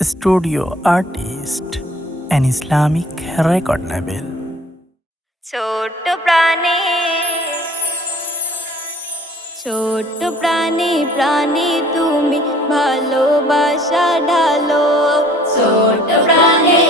Studio artist an Islamic record label ছোট্ট প্রাণে ছোট্ট প্রাণে প্রাণে তুমি ভালোবাসা ঢালো। ছোট্ট প্রাণে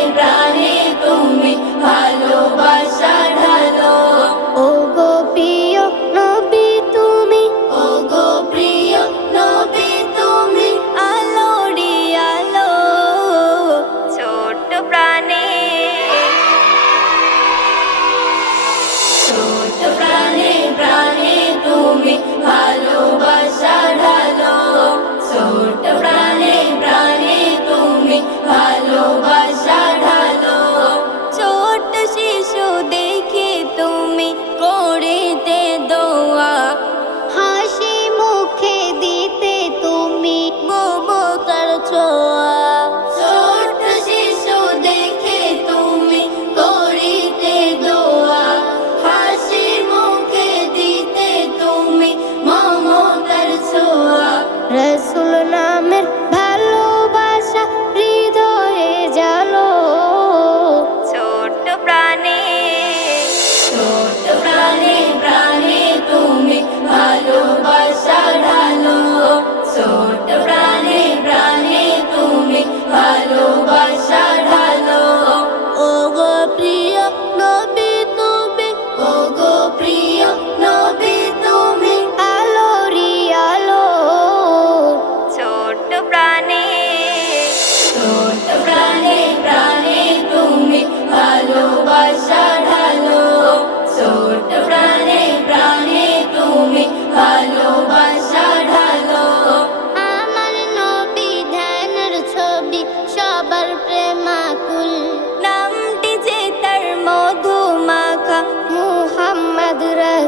Jesus.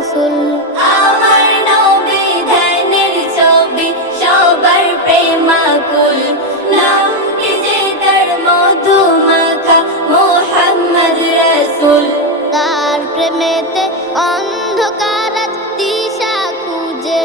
রসুল। আমার নবী ধ্যানের ছবি সবার প্রেমাকুল। নামটি যে তার মধু মাখা মোহাম্মদ রসুল। তার প্রেমেতে অন্ধকার দিশা খুঁজে